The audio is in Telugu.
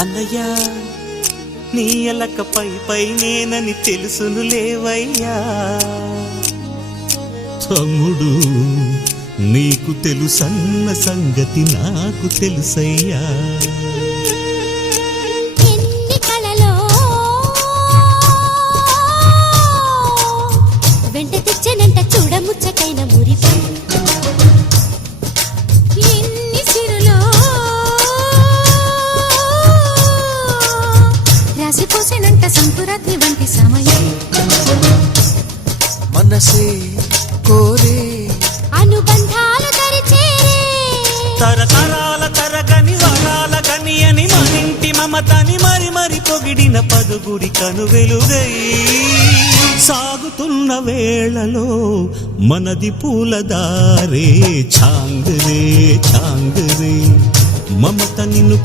అన్నయ్య నీ ఎలక పై పై నేనని తెలుసును లేవయ్యా. తమ్ముడు నీకు తెలుసన్న సంగతి నాకు తెలుసయ్యా. వెంట తెచ్చనంట చూడముచ్చటైన మురిపం, ఎన్ని సిరులో రాసిపోసేనంట సంకురాత్రి వంటి సమయం. మనసే కోరే అనుబంధాలు తరిచేరే, తరతరాల తరగని వరాల గని అని మనింటి మమతని మరి మరి పొగిడిన పదుగురి కనువెలుగై సాగుతున్న వేళలో మనది పూలదారే. ఛాంగరే ఛాంగరే మమత నిన్ను